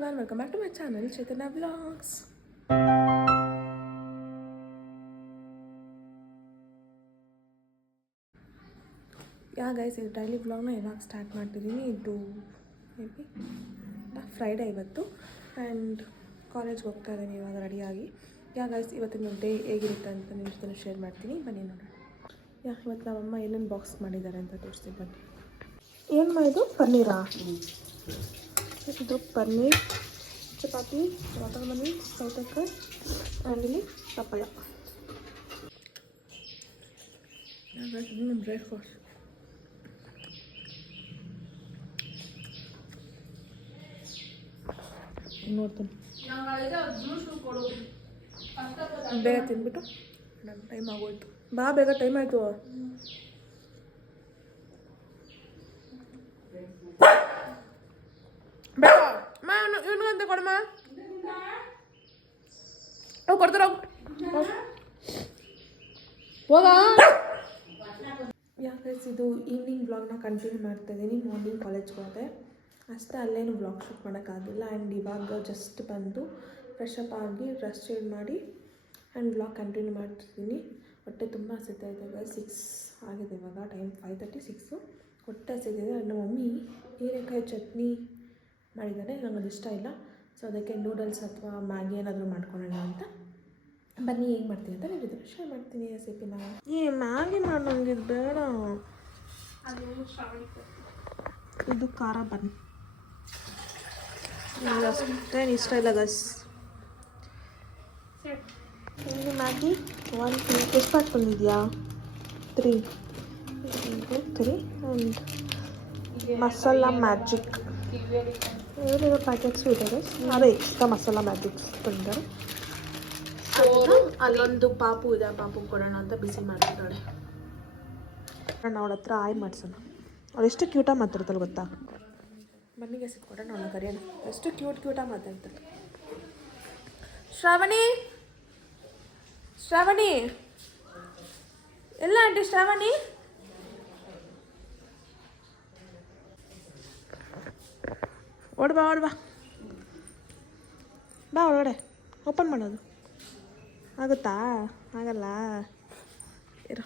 everyone, welcome back to my channel Chaitanya Vlogs. Yeah guys, ಇದು daily ವ್ಲಾಗ್ನ ಇವಾಗ start ಮಾಡ್ತಿದ್ದೀನಿ. ಇದು ಮೇ ಬಿ ಫ್ರೈಡೇ ಇವತ್ತು ಆ್ಯಂಡ್ ಕಾಲೇಜ್ಗೆ ಹೋಗ್ತಾ ಇದ್ದೀನಿ ಇವಾಗ ರೆಡಿಯಾಗಿ. ಗೈಸ್ ಇವತ್ತಿನ ಡೇ ಹೇಗಿರುತ್ತೆ ಅಂತ ನಿಮ್ಮ ಜೊತೆ ಶೇರ್ ಮಾಡ್ತೀನಿ, ಬನ್ನಿ ನೋಡೋಣ. ಇವತ್ತು ನಮ್ಮಮ್ಮ ಏನೇನು ಬಾಕ್ಸ್ ಮಾಡಿದ್ದಾರೆ ಅಂತ ತೋರಿಸ್ತೀನಿ ಬನ್ನಿ. ಏನು ಮಾಡಿದ್ದು? ಪನ್ನೀರಾ? ಇದು ಪನ್ನೀರ್, ಚಪಾತಿ, ವಾಟರ್ಮೆಲನ್, ಸೌತೆಕಾಯಿ ಆ್ಯಂಡ್ ಇಲ್ಲಿ ಪಪ್ಪಾಯ. ಇದು ಬ್ರೇಕ್ಫಾಸ್ಟ್. ನೋಡ್ತೀನಿ ಬೇಗ ತಿಂದ್ಬಿಟ್ಟು ನನ್ನ ಟೈಮ್ ಆಗೋಯ್ತು. ಬಾ ಬೇಗ, ಟೈಮ್ ಆಯಿತು. ಬೇಡ ಇವನಿಗಂತ ಕೊಡಮ್ಮ, ಅವು ಕೊಡ್ತಾರ ಹೋಗ. ಯಾಕೆ ಇದು ಈವ್ನಿಂಗ್ ಬ್ಲಾಗ್ನ ಕಂಟಿನ್ಯೂ ಮಾಡ್ತಾಯಿದ್ದೀನಿ. ಮಾರ್ನಿಂಗ್ ಕಾಲೇಜ್ಗೆ ಹೋದೆ ಅಷ್ಟೇ, ಅಲ್ಲೇನು ಬ್ಲಾಗ್ ಶೂಟ್ ಮಾಡೋಕ್ಕಾಗಿಲ್ಲ. ಆ್ಯಂಡ್ ಇವಾಗ ಜಸ್ಟ್ ಬಂದು ಫ್ರೆಶ್ ಅಪ್ ಆಗಿ ಡ್ರೆಸ್ ಚೇಂಜ್ ಮಾಡಿ ಆ್ಯಂಡ್ ಬ್ಲಾಗ್ ಕಂಟಿನ್ಯೂ ಮಾಡ್ತಿದ್ದೀನಿ. ಹೊಟ್ಟೆ ತುಂಬ ಹಸಿತಾಯಿದೆ. 6 ಆಗಿದೆ ಇವಾಗ, ಟೈಮ್ 5:36. ಹೊಟ್ಟೆ ಹಸಿತಿದೆ. ನಮ್ಮ ಮಮ್ಮಿ ಹೀರೆಕಾಯಿ ಚಟ್ನಿ ಮಾಡಿದ್ದಾರೆ, ನನಗೆ ಅದು ಇಷ್ಟ ಇಲ್ಲ. ಸೊ ಅದಕ್ಕೆ ನೂಡಲ್ಸ್ ಅಥವಾ ಮ್ಯಾಗಿ ಏನಾದರೂ ಮಾಡ್ಕೊಳ್ಳೋಣ ಅಂತ. ಬನ್ನಿ ಹೇಗೆ ಮಾಡ್ತೀನಿ ಅಂತ ನೀವು ಜೊತೆ ಶೇರ್ ಮಾಡ್ತೀನಿ ರೆಸಿಪಿನ. ಮ್ಯಾಗಿ ಮಾಡೋಂಗಿದ್ದು ಬೇಡ, ಇದು ಖಾರ ಬನ್ನಿ ಅಷ್ಟೇನು ಇಷ್ಟ ಇಲ್ಲ ಗಸ್. ಇದು ಮ್ಯಾಗಿ 1 3 ಎಷ್ಟು ಪ್ಯಾಕ್ ಬಂದಿದೆಯಾ? 3 ಆ್ಯಂಡ್ ಮಸಾಲಾ ಮ್ಯಾಜಿಕ್ ಏನಿರೋ ಪ್ಯಾಕೆಟ್ಸು ಇದೆ. ಅದೇ ಎಕ್ಸ್ಟ್ರಾ ಮಸಾಲಾ ಮ್ಯಾಜಿಕ್ಸ್ ತಂದಿದ್ದಾರೆ. ಅಲ್ಲೊಂದು ಪಾಪು ಇದೆ, ಆ ಪಾಪು ಕೊಡೋಣ ಅಂತ ಬಿಸಿ ಮಾಡ್ತಿದ್ದಾಳೆ. ನಾನು ಅವಳ ಹತ್ರ ಆಯ್ ಮಾಡಿಸೋಣ. ಅವಳು ಎಷ್ಟು ಕ್ಯೂಟಾಗಿ ಮಾತಾಡ್ತಾಳೆ ಗೊತ್ತಾ? ಬನ್ನಿಗೆ ಸಿಕ್ಕೊಡೋಣ, ಅವಳು ಕರೆಯೋಣ. ಎಷ್ಟು ಕ್ಯೂಟಾಗಿ ಮಾತಾಡ್ತಾಳೆ. ಶ್ರಾವಣಿ ಶ್ರಾವಣಿ ಎಲ್ಲ ಆಂಟಿ ಶ್ರಾವಣಿ. ಓಡ್ಬಾ ಓಡ್ಬಾ ಬಾ ಒಳಗಡೆ. ಓಪನ್ ಮಾಡೋದು ಆಗುತ್ತಾ? ಆಗಲ್ಲ ಇರೋ.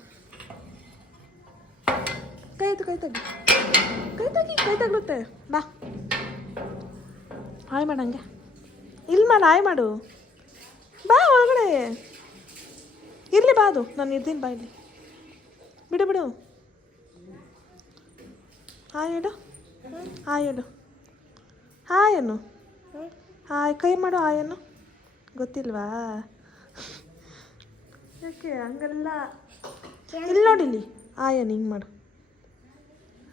ಕೈ ತಗ್ಲುತ್ತೆ. ಬಾ ಹಾಯ್ ಮಾಡಂಗೆ. ಇಲ್ಲಿ ಮಾಡು, ಹಾಯ್ ಮಾಡು. ಬಾ ಒಳಗಡೆ ಇರಲಿ, ಬಾ. ಅದು ನಾನು ಇರ್ತೀನಿ, ಬಾ ಇಲ್ಲಿ. ಬಿಡು ಹಾಯ್ ಹೇಳು, ಹಾಯ್ ಹೇಳು, ಹಾಯ್ ಅನ್ನು. ಹಾಯ್ ಕೈ ಮಾಡು, ಹಾಯ್ ಅನ್ನು. ಗೊತ್ತಿಲ್ವಾ? ಯಾಕೆ ಹಂಗೆಲ್ಲ? ಇಲ್ಲಿ ನೋಡಿ, ಇಲ್ಲಿ ಹಾಯ್ ಅನ್ನು ಹಿಂಗೆ ಮಾಡು.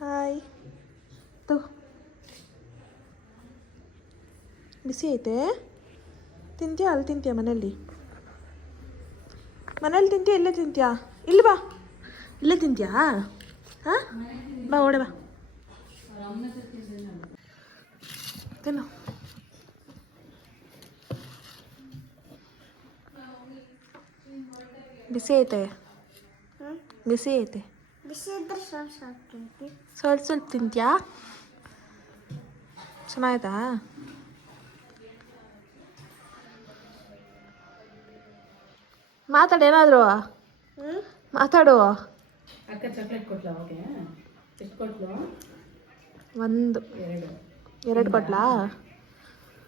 ಹಾಯ್ ತಗೋ. ಬಿಸಿ ಐತೆ, ತಿಂತೀಯಾ? ಅಲ್ಲಿ ತಿಂತೀಯ? ಮನೇಲಿ ತಿಂತೀಯ? ಇಲ್ಲೇ ತಿಂತೀಯಾ? ಇಲ್ಲಿ ಬಾ, ಇಲ್ಲೇ ತಿಂತೀಯಾ? ಹಾಂ ಬಾ, ಓಡೆ ಬಾ ತಿನ್ನು. ಬಿಸಿ ಐತೆ, ಬಿಸಿ ಐತೆ. ಸ್ವಲ್ಪ ತಿಂತೀಯಾ? ಚೆನ್ನಾಯ್ತಾ? ಮಾತಾಡು, ಏನಾದರೂ ಮಾತಾಡು. ಅಕ್ಕ ಚಾಕ್ಲೇಟ್ ಕೊಟ್ಲಾ? ಓಕೆ, ಎಷ್ಟು ಕೊಟ್ಲು? 1 2 ಕೊಟ್ಲಾ?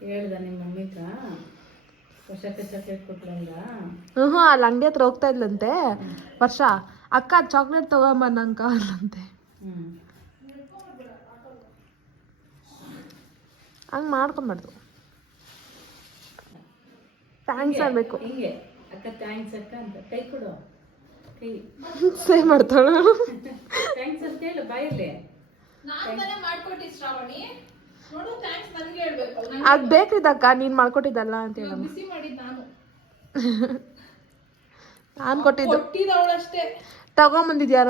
ಹೇಳ್ದ ನಿಮ್ಮ ಮಮ್ಮಿಗ ವರ್ಷಕ್ಕೆ ಚಾಕ್ಲೇಟ್ ಕೊಟ್ಲಂದ? ಅಲ್ಲಿ ಅಂಗಡಿ ಹತ್ರ ಹೋಗ್ತಾ ಇದ್ಲಂತೆ ವರ್ಷ. ಅಕ್ಕ ಚಾಕ್ಲೇಟ್ ತಗೊಂಬ ನಂಗೆ ಕಾವಲ್ಲಂತೆ. ಹಂಗೆ ಮಾಡ್ಕೊಂಬಾರ್ದು. ಥ್ಯಾಂಕ್ಸ್ ಆಗಬೇಕು. ಹಿಂಗೆ ಅಕ್ಕ ಥ್ಯಾಂಕ್ಸ್ ಅಕ್ಕ ಅಂತ ಕೈ ಕೊಡು. ಕೈ ಸೇ ಮಾಡ್ತಾಳ. ಥ್ಯಾಂಕ್ಸ್ ಅಂತ ಹೇಳು ಬಾಯಲ್ಲಿ. ಅದು ಬೇಕಿದ್ದಕ್ಕ, ನೀನು ಮಾಡ್ಕೊಟ್ಟಿದ್ದಲ್ಲ ಅಂತ ಹೇಳ. ನಾನು ಕೊಟ್ಟಿದ್ದು ತಗೊಂಬಂದಿದ್ಯಾರ?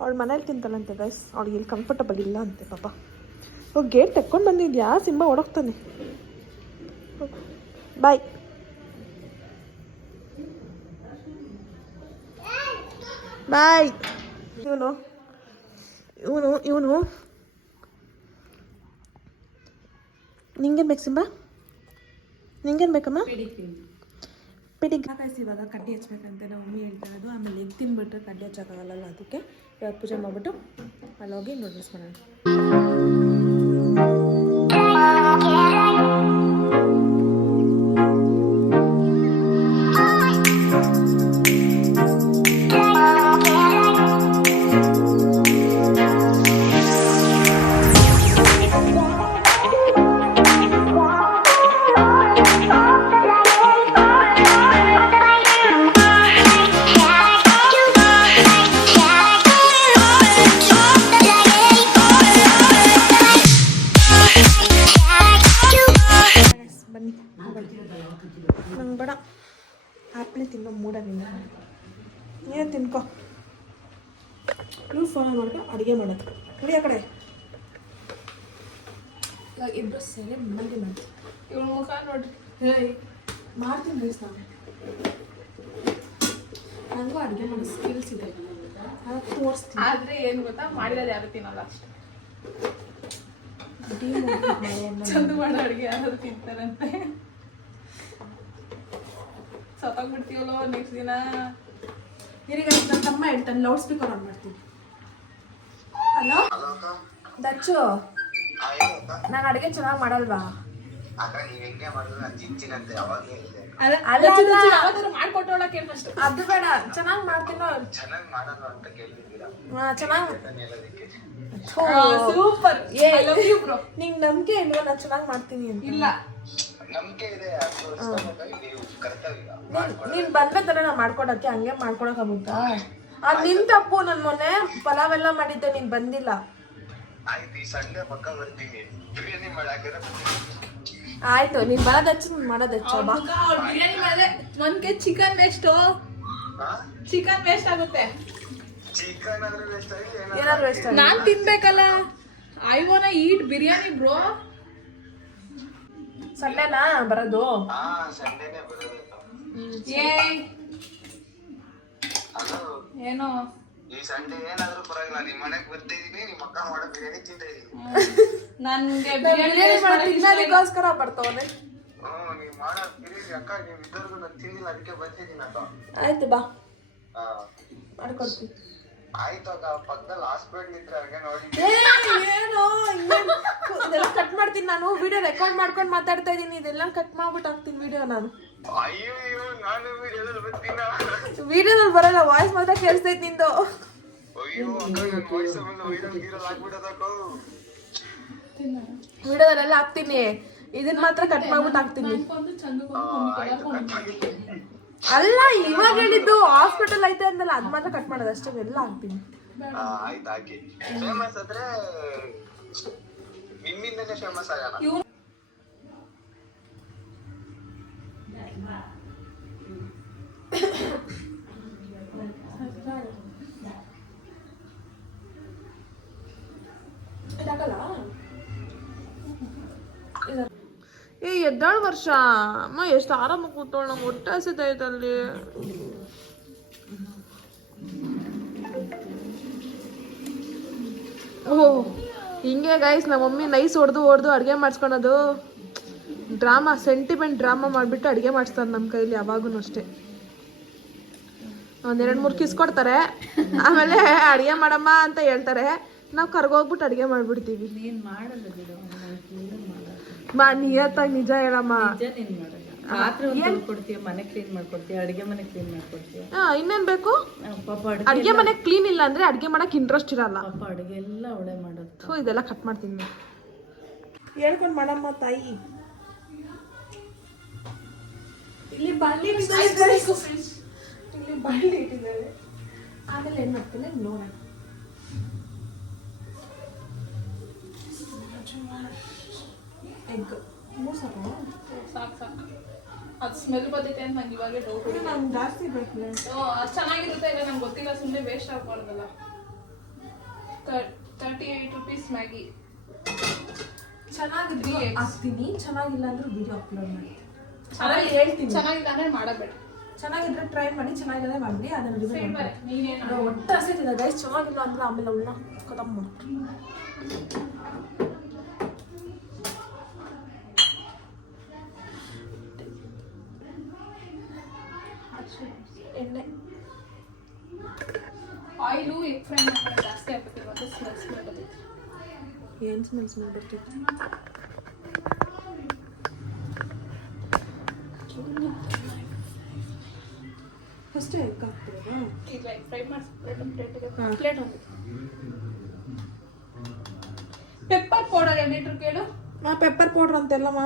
ಅವಳು ಮನೇಲಿ ತಿಂತಾಳಂತೆ ಗೈಸ್. ಅವಳಿಗೆ ಇಲ್ಲಿ ಕಂಫರ್ಟಬಲ್ ಇಲ್ಲ ಅಂತೆ ಪಾಪ. ಅವ್ಳು ಗೇಟ್ ತೆಕ್ಕೊಂಡು ಬಂದಿದ್ಯಾ? ಸಿಂಬ ಓಡೋಗ್ತಾನೆ. ಬಾಯ್. ಬಾಯ್. ಇವನು ನಿಂಗೇನು ಬೇಕು ಸಿಂಬಾ? ನಿಂಗೇನು ಬೇಕಮ್ಮ? ಪೆಡಿಕ್ರೀಮ್. ಗೈಸ್ ಇವಾಗ ಕಡ್ಡಿ ಹಚ್ಬೇಕಂತ ನಾವು ಮಮ್ಮಿ ಹೇಳ್ತಾ ಇರೋದು. ಆಮೇಲೆ ಎಗ್ ತಿನ್ಬಿಟ್ರೆ ಕಡ್ಡಿ ಹಚ್ಚೋಕ್ಕಾಗಲ್ಲ, ಅದಕ್ಕೆ ಇವಾಗ ಪೂಜೆ ಮಾಡಿಬಿಟ್ಟು ಅಲ್ಲೋಗಿ ನೂಡಲ್ಸ್ ಮಾಡೋಣ. ಬನ್ನಿ ನಂಗೆ ಬೇಡ, ಆ್ಯಪ್ಲೇ ತಿನ್ನೋ ಮೂಡಾಗಿಲ್ಲ. ಏನು ತಿನ್ಕೊ, ನೀವು ಫಾಲೋ ಮಾಡ್ಕೊ ಅಡುಗೆ ಮಾಡೋದು ನೋಡಿ. ಆ ಕಡೆ ಇವಾಗ ಇಬ್ಬರು ಸೇರಿ ಮಂದಿ ಮಾಡ್ತೀವಿ. ಇವಳು ಮುಖ ನೋಡ್ರಿ. ಮಾಡ್ತೀನಿ ರೈಸ್. ನನಗೂ ಅಡುಗೆ ಮಾಡೋ ಸ್ಕಿಲ್ಸ್ ಇದೆ, ಅದು ತೋರಿಸ್ತೀನಿ. ಆದ್ರೆ ಏನು ಗೊತ್ತಾ, ಮಾಡಿರೋದು ಯಾರು ತಿನ್ನಲ್ಲ ಅಷ್ಟೇ. ಚಂದ ಮಾಡೋ ಅಡುಗೆ ಯಾರು ತಿಂತಾರಂತೆ. ಸತ್ತೋಗ್ಬಿಡ್ತೀವಲ್ಲೋ ನೆಕ್ಸ್ಟ್ ದಿನ. ಈಗ ನನ್ನ ತಮ್ಮ ಹೇಳ್ತಾನೆ, ಲೌಡ್ ಸ್ಪೀಕರ್ ಆನ್ ಮಾಡ್ತೀನಿ. ಹಲೋ ದಚ್ಚು, ನಾನು ಅಡುಗೆ ಚೆನ್ನಾಗಿ ಮಾಡಲ್ವಾ? ಮಾಡ್ಕೊಟ್ಟೋಳ ಕೇಳಿ ಫಸ್ಟ್. ಅದು ಬೇಡ, ಚೆನ್ನಾಗಿ ಮಾಡ್ತೀನೋ? ಚೆನ್ನಾಗಿ ಸೂಪರ್. ನಿಂಗೆ ನಂಬಿಕೆ ಇಲ್ವಾ ನಾನು ಚೆನ್ನಾಗಿ ಮಾಡ್ತೀನಿ ಅಂತ? ಇಲ್ಲ, ನೀನ್ ಬಂದ್ರೆ ತರ ನಾ ಮಾಡ್ಕೊಡಕ್ಕೆ ಹಂಗೆ ಮಾಡ್ಕೊಡಕ್ಕಾಗುತ್ತಾ? ಅದು ನಿನ್ ತಪ್ಪು. ನನ್ ಮೊನ್ನೆ ಪಲಾವ್ ಎಲ್ಲ ಮಾಡಿದ್ದೆ, ನೀನ್ ಬಂದಿಲ್ಲ. ಆಯ್ತು, ನೀನ್ ಬರೋದಚ್ಚು, ನೀನ್ ಮಾಡೋದಚ್ಚು. ಬಿರಿಯಾನಿ ಮಾಡಿದ್ರೆ 1 kg chicken waste. Chicken waste ಆಗುತ್ತೆ. ಏನಾದ್ರು ವೇಸ್ಟ್? ನಾನ್ ತಿನ್ಬೇಕಲ್ಲ. I want eat biryani bro. ಸಂಡೇನಾ ಬರೋದು? ಏನೋ ಈ ಸಂಡೆ ಏನಾದ್ರೂ ಪರವಾಗಿಲ್ಲ, ನಿಮ್ ಮನೆಗ್ ಬರ್ತಿದೀನಿ, ನಿಮ್ ಅಕ್ಕ ಮಾಡೋ ಬಿರಿಯಾನಿ ತಿಂತಾ ಇದೀನಿ. ನನ್ಗೆ ತಿನ್ನೋದಕ್ಕೋಸ್ಕರ ಬರ್ತಾವನೆ. ನೀವ್ ಮಾಡೋ ಬಿರಿಯಾನಿ ಅಕ್ಕ, ನೀವ್ ಇದ್ದವ್ರಿಗೂ ನಾನು ತಿಂದಿಲ್ಲ, ಅದಕ್ಕೆ ಬರ್ತಿದೀನಿ ಅಕ್ಕ. ಆಯ್ತು ಬಾ, ಮಾಡ್ಕೊಡ್ತೀನಿ. ಆಯ್ತು ಅಕ್ಕ, ಪಕ್ಕದಲ್ಲಿ ಹಾಸ್ಪಿಟ್ಲ್ ಇದ್ರೆ ಹಂಗೆ ನೋಡಿ. ಏನು ಇದೆಲ್ಲ ಕಟ್ ಮಾಡ್ತೀನಿ ನಾನು. ವಿಡಿಯೋ ರೆಕಾರ್ಡ್ ಮಾಡ್ಕೊಂಡು ಮಾತಾಡ್ತಾ ಇದೀನಿ, ಇದೆಲ್ಲ ಕಟ್ ಮಾಡ್ಬಿಟ್ಟು ಹಾಕ್ತೀನಿ ವಿಡಿಯೋ ನಾನು. ಅಯ್ಯೋ ನಾನು ವಿಡಿಯೋದಲ್ಲಿ ಬರ್ತೀನ. ವಿಡಿಯೋದಲ್ಲಿ ಬರಲ್ಲ, ವಾಯ್ಸ್ ಮಾತ್ರ ಕೇಳಿಸ್ತೈತಿ ನಿಂದು. ಅಯ್ಯೋ ಅಕ್ಕ, ನನ್ ವಾಯ್ಸ್ ಆಮೇಲೆ ವೈರಲ್ ಗೀರಲ್ ಆಗ್ಬಿಡೋದಕ್ಕ. ವಿಡಿಯೋದಲ್ಲೆಲ್ಲ ಹಾಕ್ತೀನಿ, ಇದನ್ನ ಮಾತ್ರ ಕಟ್ ಮಾಡ್ಬಿಟ್ಟು ಹಾಕ್ತೀನಿ. ಅಲ್ಲ, ಇವಾಗ ಹೇಳಿದ್ದು ಹಾಸ್ಪಿಟಲ್ ಐತೆ ಅಂದಲ್ಲ, ಅದ್ ಮಾತ್ರ ಕಟ್ ಮಾಡೋದು ಅಷ್ಟೇ, ಎಲ್ಲ ಹಾಕ್ತೀನಿ. ಆಯ್ತು ಹಾಕಿ. ಫೇಮಸ್ ಆದ್ರೆ ನಿಮ್ಮಿಂದನೇ ಫೇಮಸ್ ಆಗೋಣ. ಏ ಎದ್ದಾಳು ವರ್ಷ ಅಮ್ಮ, ಎಷ್ಟು ಆರಾಮ ಕೂತೋಳು. ನಂಗೆ ಹೊಟ್ಟೆ ಹಸಿತೈತೆ ಅಲ್ಲಿ. ಓಹ್, ಹಿಂಗೆ ಗೈಸ್ ನಮ್ಮ ಮಮ್ಮಿ ನೈಸ್ ಹೊಡೆದು ಅಡುಗೆ ಮಾಡಿಸ್ಕೊಳೋದು. ಡ್ರಾಮಾ, ಸೆಂಟಿಮೆಂಟ್ ಡ್ರಾಮಾ ಮಾಡಿಬಿಟ್ಟು ಅಡುಗೆ ಮಾಡಿಸ್ತಾರೆ ನಮ್ಮ ಕೈಲಿ ಯಾವಾಗೂ ಅಷ್ಟೇ. 1-2-3 ಕಿಸ್ ಕೊಡ್ತಾರೆ, ಆಮೇಲೆ ಅಡುಗೆ ಮಾಡಮ್ಮ ಅಂತ ಹೇಳ್ತಾರೆ. ನಾವು ಕರ್ಗೋಗ್ಬಿಟ್ಟು ಅಡುಗೆ ಮಾಡಿಬಿಡ್ತೀವಿ. ನೀನ್ ಮಾಡಲ್ಲ ಬಿಡು, ನಿಯತ್ತಾಗಿ ನಿಜ ಹೇಳಮ್ಮ. ನೀನ್ ಮಾಡಲ್ಲ. ಪಾತ್ರೆ ತೊಳ್ಕೊಡ್ತೀಯ, ಮನೆ ಕ್ಲೀನ್ ಮಾಡ್ಕೊಡ್ತೀಯ, ಅಡುಗೆ ಮನೆ ಕ್ಲೀನ್ ಮಾಡ್ಕೊಡ್ತೀಯ. ಇನ್ನೇನ್ ಬೇಕು? ಪಾಪ ಅಡುಗೆ ಮನೆ ಕ್ಲೀನ್ ಇಲ್ಲ ಅಂದ್ರೆ ಅಡುಗೆ ಮಾಡಕ್ ಇಂಟ್ರೆಸ್ಟ್ ಇರಲ್ಲ. ಪಾಪ ಅಡುಗೆ ಎಲ್ಲ ಅವಳೆ ಮಾಡೋದು. ಸೊ ಇದೆಲ್ಲ ಕಟ್ ಮಾಡ್ತೀನಿ. ಹೇಳ್ಕೊಂಡು ಮಾಡಮ್ಮ ತಾಯಿ. ಇಲ್ಲಿ ಬಾಳ್ಳಿ ಇಟ್ಟಿದ್ದಾರೆ. ಆಮೇಲೆ ಏನ್ ಮಾಡ್ತೀನಿ ನೋಡೋಣ. ಎಗ್ 3 ಸಾಕು. ಸಾಕು. ಅದು ಸ್ಮೆಲ್ ಬರ್ತೈತೆ ಅಂತ ನಂಗೆ ಇವಾಗಲೇ ಡೌಟ್. ನಂಗೆ ಜಾಸ್ತಿ ಬೇಕು. ಅದು ಚೆನ್ನಾಗಿರುತ್ತೆ ಇಲ್ಲ ನಂಗೆ ಗೊತ್ತಿಲ್ಲ, ಸುಮ್ಮನೆ ವೇಸ್ಟ್ ಆಗ್ಬಾರ್ದಲ್ಲ. 38 rupees Maggi. ಚೆನ್ನಾಗಿದ್ರೆ ಹಾಕ್ತೀನಿ, ಚೆನ್ನಾಗಿಲ್ಲ ಅಂದ್ರೆ ವಿಡಿಯೋ ಅಪ್ಲೋಡ್ ಮಾಡಿ. ಹೇಳ್ತೀನಿ, ಚೆನ್ನಾಗಿಲ್ಲ ಅಂದ್ರೆ ಮಾಡಬೇಡ. ಚೆನ್ನಾಗಿದ್ರೆ ಟ್ರೈ ಮಾಡಿ, ಚೆನ್ನಾಗಿಲ್ಲ ಮಾಡಿ. ಅದನ್ನ ಒಟ್ಟು ಹಸಿತಿದೆ ಗೈಸ್. ಚೆನ್ನಾಗಿಲ್ಲ ಅಂದ್ರೆ ಆಮೇಲೆ ಅವಳನ್ನ ಕದಮ್ ಮಾಡಿ. ಎಣ್ಣೆ ಆಯಿಲು ಎಗ್ ಫ್ರೈ ಮಾಡ್ತಾರೆ ಜಾಸ್ತಿ ಆಗ್ಬೇಕು ಅಂತ ಸ್ಮೆಲ್ ಬರ್ತೈತೆ. ಏನು ಸ್ಮೆಲ್ ಬರ್ತೈತೆ? ಫಸ್ಟ್ ಎಗ್ ಹಾಕ್ತೀರಾ? ಈಗ ಎಗ್ ಫ್ರೈ ಮಾಡಿಸ್ಬಿಟ್ಟು ಪ್ಲೇಟಿಗೆ ಹಾಂ. ಪ್ಲೇಟ್ ಒಂದು ಪೆಪ್ಪರ್ ಪೌಡರ್ 2 ಲೀಟ್ರ್ ಕೇಳು. ಪೆಪ್ಪರ್ ಪೌಡ್ರ್ ಅಂತೆಲ್ಲಮ್ಮ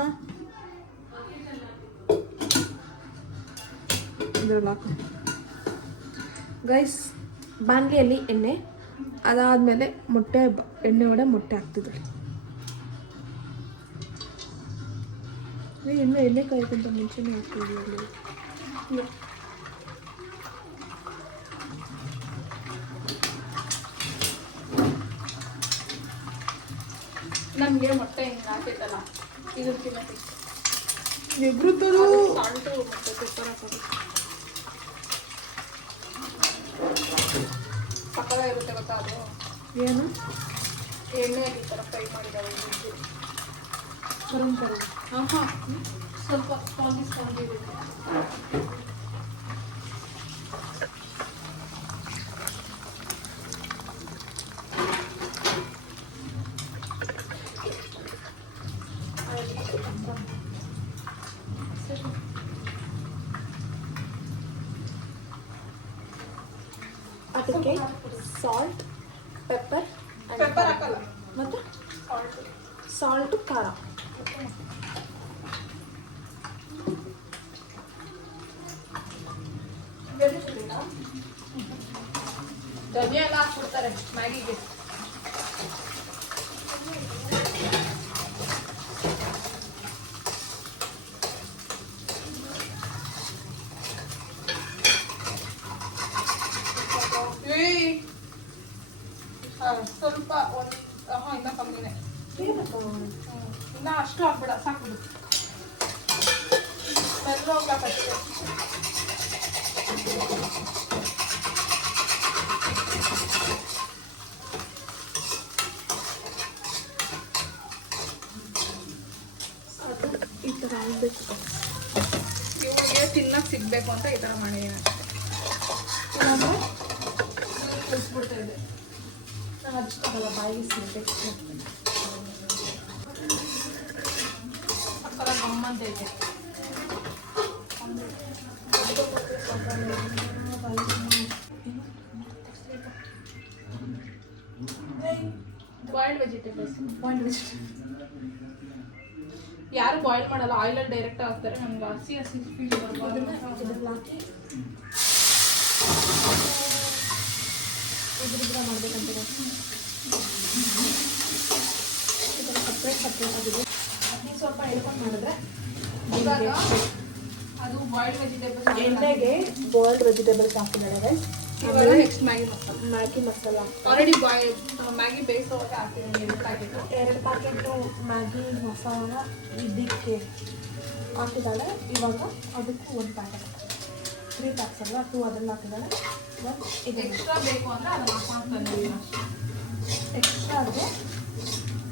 ಇದ್ರಲ್ಲಿ ಹಾಕು ಗೈಸ್. ಬಾಣಲಿಯಲ್ಲಿ ಎಣ್ಣೆ, ಅದಾದಮೇಲೆ ಮೊಟ್ಟೆ ಎಣ್ಣೆ ಒಡೆ ಮೊಟ್ಟೆ ಹಾಕ್ತಿದ್ರಿ. ಇನ್ನೂ ಎಣ್ಣೆ ಕಾಯೋಕ್ಕಿಂತ ಮುಂಚೆನೇ ಹಾಕ್ತಿದ್ವಿ ಅಲ್ಲಿ. ನಮಗೆ ಮೊಟ್ಟೆ ಹಿಂಗೆ ಹಾಕೈತಲ್ಲ ಇದಕ್ಕಿಂತ ಎಗ್ರುತ್ತದು. ಸಾಲ್ಟು ಮತ್ತು ಪೆಪ್ಪರ್ ಹಾಕೋದು ಪಕ್ಕದ ಇರುತ್ತೆ ಗೊತ್ತಾ ಅದು ಏನು ಎಣ್ಣೆಯಲ್ಲಿ ಈ ಥರ ಫ್ರೈ ಮಾಡಿದ್ದಾರೆ ಗರಂ ಕರಿ. ಹಾಂ ಸ್ವಲ್ಪ ಸ್ಪಾಂಜಿ ಇರುತ್ತೆ. ಅದಕ್ಕೆ ಸಾಲ್ಟ್, ಪೆಪ್ಪರ್ ಪೆಪ್ಪರ್ ಹಾಕಲ್ಲ ಮತ್ತು ಸಾಲ್ಟು ಸಾಲ್ಟು, ಖಾರ. ಧನಿಯಾ ಎಲ್ಲ ಹಾಕ್ಬಿಡ್ತಾರೆ ಮ್ಯಾಗಿಗೆ. ಸ್ವಲ್ಪ ಒಂದು ಇನ್ನೂ ಕಮ್ಮಿನೇ. ಇನ್ನ ಅಷ್ಟು ಹಾಕ್ಬಿಡ ಸಾಕ್ಬಿಡು. ಸ್ಮೆಲ್ ಹೋಗ್ಬೇಕಷ್ಟೇ. ಈ ಥರ ಆಗಬೇಕು. ಇವ್ರಿಗೆ ತಿನ್ನಕ್ಕೆ ಸಿಗ್ಬೇಕು ಅಂತ ಈ ಥರ ಮಾಡಿದ್ದೀನಿ ಅಷ್ಟೇ. ಇಲ್ಲಾಂದರೆ ಕಲಿಸ್ಬಿಡ್ತಾ ಇದೆ. ನಾನು ಹಚ್ಕೊಡಲ್ಲ, ಬಾಯಿಗೆ ಸಿಗಬೇಕು. ಆ ಥರ ಗಮ್ಮಂತ ಇದೆ. Boiled vegetables. ಯಾರು ಬಾಯ್ಲ್ ಮಾಡಲ್ಲ, ಆಯಿಲಲ್ಲಿ ಡೈರೆಕ್ಟ್ ಹಾಕ್ತಾರೆ. ನಮ್ಗೆ ಹಸಿ ಹಸಿ ಫೀಲ್ ಬರ್ಬೋದು. ಇದ್ರಲ್ಲಿ ಹಾಕಿ ಇದ್ರ ಮಾಡಬೇಕಂತ ಈ ಥರ ಸಪ್ರೇಟ್ ಆಗಿದೆ. ನೀವು ಸ್ವಲ್ಪ ಹೇಳ್ಕೊಂಡು ಮಾಡಿದ್ರೆ ಇವಾಗ ಅದು ಬಾಯ್ಲ್ಡ್ ವೆಜಿಟೇಬಲ್ಸ್ ಎಣ್ಣೆಗೆ ಬಾಯ್ಲ್ಡ್ ವೆಜಿಟೇಬಲ್ಸ್ ಹಾಕಿದ್ದಾರೆ. ಇವಾಗ next Maggi masala. Maggi masala already Maggi ಬೇಯಿಸೋವಾಗ ಹಾಕ್ತಿದ್ದೀನಿ 2 ಪ್ಯಾಕೆಟು. 2 ಪ್ಯಾಕೆಟು ಮ್ಯಾಗಿ ಮಸಾಲ ಇದಕ್ಕೆ ಹಾಕಿದ್ದಾಳೆ. ಇವಾಗ ಅದಕ್ಕೂ 1 ಪ್ಯಾಕೆಟ್, 3 ಪ್ಯಾಕ್ಸ್ ಅಲ್ವಾ, 2 ಅದೆಲ್ಲ ಹಾಕಿದ್ದಾಳೆ. ಇವಾಗ ಇದು ಎಕ್ಸ್ಟ್ರಾ ಬೇಕು ಅಂದರೆ ಅದನ್ನು ಹಾಕ್ಕೊಂಡ್ಬಂದಿದ್ದೀನಿ ಅಷ್ಟೇ. ಎಕ್ಸ್ಟ್ರಾ ಆದರೆ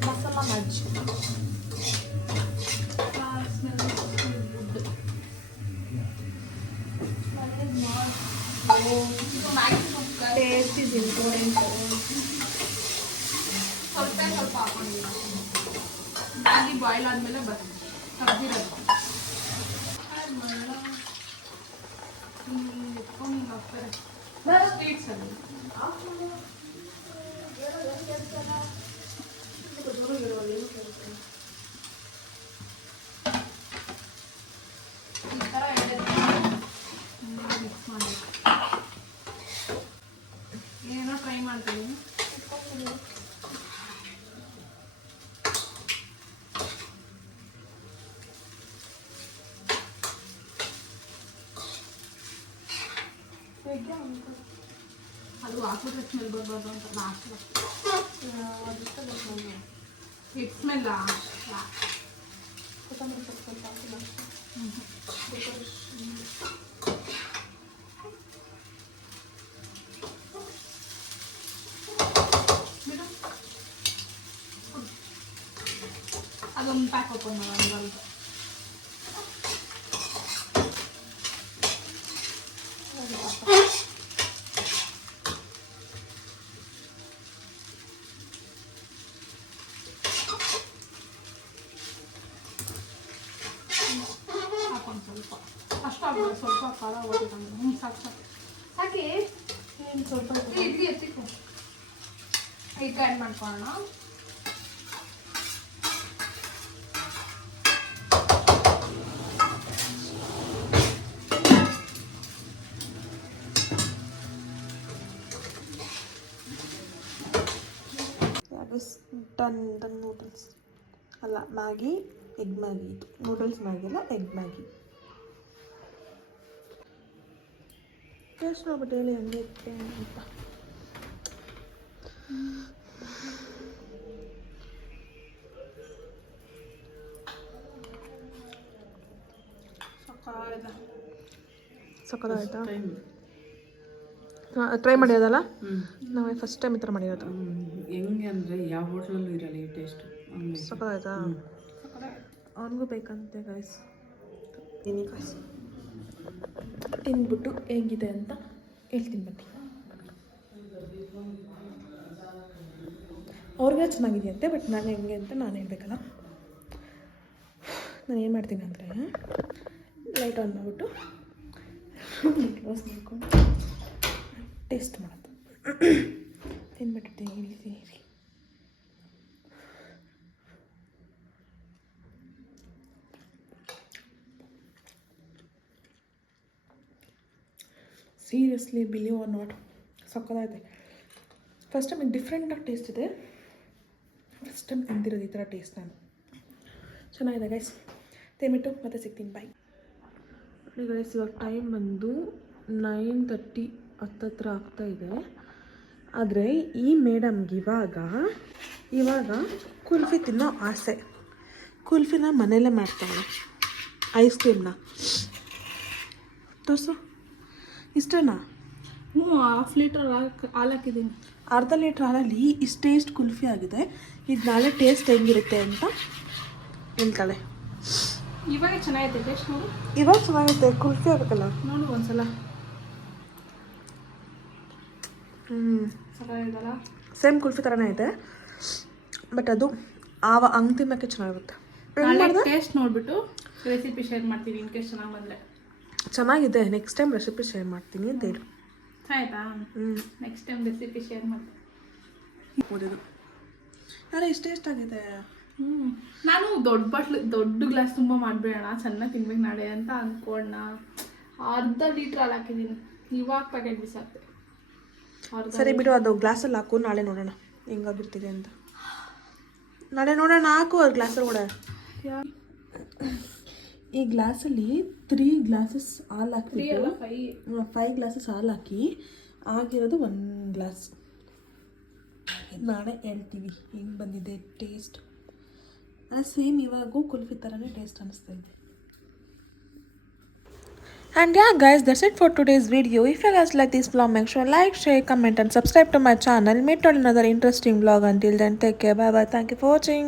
ಮಸಾಲ ಮಜ್ಜಿ. Taste is important. ಸ್ವಲ್ಪ ಹಾಕೊಂಡಿದ್ದೀನಿ. ಮ್ಯಾಗಿ ಬಾಯ್ಲ್ ಆದಮೇಲೆ ಬರುತ್ತೆ ಕಬ್ಬಿರೋದು. ಎತ್ಕೊಂಡು ಹಾಕ್ತಾರೆ ಸ್ವೀಟ್ಸಲ್ಲಿ. ಈ ಥರ ಮಿಕ್ಸ್ ಮಾಡಿ ಏನೋ ಟ್ರೈ ಮಾಡ್ತಿದ್ದೀನಿ. ಅದು ಹಾಕಿದ್ರೆ ಸ್ಮೆಲ್ ಬರ್ಬಾರ್ದು ಅಂತ ಲಾಸ್ಟ್ ಹಿಟ್ ಸ್ಮೆಲ್ ಕೊತ್ತಂಬರಿ ಸೊಪ್ಪು ಸ್ವಲ್ಪ ಹಾಕಿಲ್ಲ. ಅದೊಂದು ಪ್ಯಾಕ್ ಓಪನ್ ಮಾಡೋಣ. ಸ್ವಲ್ಪ ಖಾರ ಹೋಗಿದೆ. ಸಾಕು ಸಾಕು ಸಾಕಿ ಸ್ವಲ್ಪ ಇಡ್ಲಿ ಎತ್ತಿತ್ತು ಈಗ ಆ್ಯಡ್ ಮಾಡ್ಕೊಳ್ಳೋಣ. ಡನ್ ನೂಡಲ್ಸ್ ಅಲ್ಲ ಮ್ಯಾಗಿ ಎಗ್ ಮ್ಯಾಗಿ. ಇದು ನೂಡಲ್ಸ್ ಮ್ಯಾಗಿ ಅಲ್ಲ, ಎಗ್ ಮ್ಯಾಗಿ. ಟೇಸ್ಟ್ ನೋಡ್ಬಿಟ್ಟು ಹೇಳಿ ಹಂಗೆ ಇರುತ್ತೆ ಅಂತ. ಸಕ್ಕತ್ತಾಯ್ತಾ? ಟ್ರೈ ಮಾಡಿರೋದಲ್ಲ ನಾವು ಫಸ್ಟ್ ಟೈಮ್ ಈ ಥರ ಮಾಡಿರೋದು. ಹೆಂಗೆ ಅಂದರೆ ಯಾವ ಹೋಟ್ಲಲ್ಲೂ ಇರಲ್ಲ ಈ ಟೇಸ್ಟ್. ಸಕ್ಕತ್ತಾಯ್ತಾ? ಅವನಿಗೂ ಬೇಕಂತೆ ಗೈಸ್. ಗೈಸ್ ತಿಂದ್ಬಿಟ್ಟು ಹೇಗಿದೆ ಅಂತ ಹೇಳ್ತೀನಿ ಬನ್ನಿ. ಅವ್ರಿಗೆ ಚೆನ್ನಾಗಿದೆಯಂತೆ, ಬಟ್ ನಾನು ಹೆಂಗೆ ಅಂತ ನಾನು ಹೇಳ್ಬೇಕಲ್ಲ. ನಾನು ಏನು ಮಾಡ್ತೀನಿ ಅಂದರೆ ಲೈಟ್ ಆನ್ ಮಾಡಿಬಿಟ್ಟು ಕ್ಲೋಸ್ ಮಾಡ್ಕೊಂಡು ಟೇಸ್ಟ್ ಮಾಡೋದು. ತಿಂದ್ಬಿಟ್ಟಿರ್ತೀನಿ ಇಳಿತೀನಿ. ಸೀರಿಯಸ್ಲಿ ಬಿಲೀವ್ ಆರ್ ನಾಟ್ ಸಕ್ಕತ್ತಾಗಿದೆ. ಫಸ್ಟ್ ಟೈಮ್ ಡಿಫ್ರೆಂಟಾಗಿ ಟೇಸ್ಟ್ ಇದೆ. ಫಸ್ಟ್ ಟೈಮ್ ತಿಂದಿರೋದು ಈ ಥರ ಟೇಸ್ಟ್ ನಾನು. ಚೆನ್ನಾಗಿದೆ ಗೈಸ್. ತಿಂದ್ಬಿಟ್ಟು ಮತ್ತೆ ಸಿಗ್ತೀನಿ. ಬಾಯ್. ನೋಡಿ ಗೈಸ್, ಇವಾಗ ಟೈಮ್ ಬಂದು 9:30 ಹತ್ತತ್ರ ಆಗ್ತಾಯಿದೆ. ಆದರೆ ಈ ಮೇಡಮ್ಗೆ ಇವಾಗ ಕುಲ್ಫಿ ತಿನ್ನೋ ಆಸೆ. ಕುಲ್ಫಿನ ಮನೆಯಲ್ಲೇ ಮಾಡ್ತಾಳೆ. ಐಸ್ ಕ್ರೀಮ್ನ ತೋರಿಸು. ಇಷ್ಟನಾ? ಹ್ಞೂ, 1/2 ಲೀಟರ್ ಹಾಲು ಹಾಕಿದ್ದೀನಿ. ಅರ್ಧ ಲೀಟ್ರ್ ಹಾಲಲ್ಲಿ ಇಷ್ಟೇಷ್ಟು ಕುಲ್ಫಿ ಆಗಿದೆ. ಈಗ ನಾಳೆ ಟೇಸ್ಟ್ ಹೆಂಗಿರುತ್ತೆ ಅಂತ ಹೇಳ್ತಾಳೆ. ಇವಾಗ ಚೆನ್ನಾಗೈತೆ ಟೇಸ್ಟ್ ನೋಡು. ಇವಾಗ ಚೆನ್ನಾಗುತ್ತೆ. ಕುಲ್ಫಿ ಆಗಬೇಕಲ್ಲ ನೋಡು ಒಂದ್ಸಲ. ಚೆನ್ನಾಗಿದಲ್ಲ? ಸೇಮ್ ಕುಲ್ಫಿ ಥರನೇ ಇದೆ, ಬಟ್ ಅದು ಹಂಗೆ ತಿನ್ನೋಕ್ಕೆ ಚೆನ್ನಾಗಿರುತ್ತೆ. ಟೇಸ್ಟ್ ನೋಡಿಬಿಟ್ಟು ರೆಸಿಪಿ ಶೇರ್ ಮಾಡ್ತೀನಿ ಇನ್ ಕೇಸ್ ಚೆನ್ನಾಗಿ ಬಂದರೆ. ಚೆನ್ನಾಗಿದೆ. ನೆಕ್ಸ್ಟ್ ಟೈಮ್ ರೆಸಿಪಿ ಶೇರ್ ಮಾಡ್ತೀನಿ ಅಂತ ಹೇಳು. ಆಯ್ತಾ? ನೆಕ್ಸ್ಟ್ ಟೈಮ್ ರೆಸಿಪಿ ಶೇರ್ ಮಾಡ್ತೀನಿ. ಓದೋದು ಅಲ್ಲ ಇಷ್ಟ ಆಗಿದೆ. ನಾನು ದೊಡ್ಡ ಗ್ಲಾಸ್ ತುಂಬ ಮಾಡಿಬಿಡೋಣ, ಚೆನ್ನಾಗಿ ತಿನ್ಬೇಕು ನಾಳೆ ಅಂತ ಅಂದ್ಕೊಂಡ. ಅರ್ಧ ಲೀಟ್ರ್ ಹಾಲು ಹಾಕಿದ್ದೀನಿ. ಇವಾಗ ಪ್ಯಾಕೆಟ್ ಬಿಸಾಕ್ತೆ. ಸರಿ ಬಿಡು, ಅದು ಗ್ಲಾಸಲ್ಲಿ ಹಾಕು. ನಾಳೆ ನೋಡೋಣ ಹೆಂಗಾಗಿರ್ತಿದೆ ಅಂತ. ನಾಳೆ ನೋಡೋಣ. ಹಾಕು ಅದು ಗ್ಲಾಸಲ್ಲಿ ಕೂಡ. ಈ ಗ್ಲಾಸಲ್ಲಿ 3 ಗ್ಲಾಸಸ್ ಹಾಲು ಹಾಕ್ಬಿಟ್ಟು 5 ಗ್ಲಾಸಸ್ ಹಾಲು ಹಾಕಿ ಆಗಿರೋದು 1 ಗ್ಲಾಸ್. ನಾಳೆ ಹೇಳ್ತೀವಿ ಹೆಂಗೆ ಬಂದಿದೆ ಟೇಸ್ಟ್. ಸೇಮ್ ಇವಾಗೂ ಕುಲ್ಫಿ ಥರನೇ ಟೇಸ್ಟ್ ಅನ್ನಿಸ್ತಾ ಇದೆ. And yeah guys, that's it for today's video. If you guys like this vlog, make sure like, share, comment and subscribe to my channel. Meet on another interesting vlog. Until then, take care. Bye bye. Thank you for watching.